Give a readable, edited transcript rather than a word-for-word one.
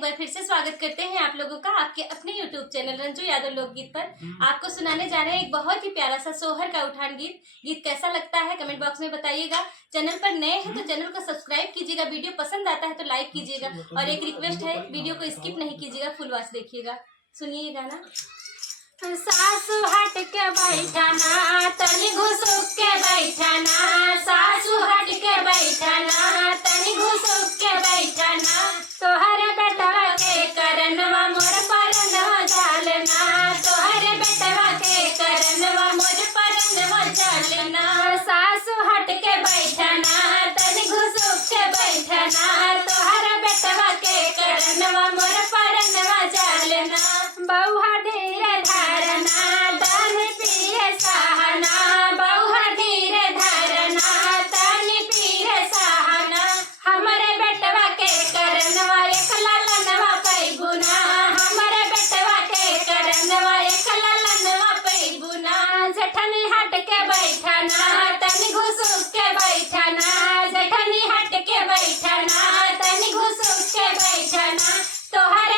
एक बार फिर से स्वागत करते हैं आप लोगों का आपके अपने YouTube चैनल रंजू यादव लोकगीत पर। आपको सुनाने जा रहे हैं एक बहुत ही प्यारा सा सोहर का उठान गीत। गीत कैसा लगता है कमेंट बॉक्स में बताइएगा। चैनल पर नए हैं तो चैनल को सब्सक्राइब कीजिएगा, वीडियो पसंद आता है तो लाइक कीजिएगा और एक रिक्वेस्ट है, वीडियो को स्किप नहीं कीजिएगा, फुल वॉच देखिएगा। सुनिए गाना। सासू हट के बैठाना तनी घुसुक के बैठाना, सासू हट के बैठाना तनी घुसुक के बैठाना, तोहरे बेटवा के करनवा मोर परनवा झालना, तोहरे बेटवा के करनवा मोर परनवा झालना। सासू हट के बैठाना तनी घुसुक के बैठाना, तोहरे बेटवा के करनवा मोर परनवा झालना। बउहा धीरे धरना तन पीरे सहना, बउहा धीरे धरना तन पीरे सहना, हमरे बेटवा के करनवा एक ललनवा पैगुना, हमरे बेटवा के करनवा एक ललनवा पैगुना। जेठनी हट के बैठना तनी घुसुक के बैठना, जेठनी हट के बैठना तनी घुसुक के बैठना, तोहर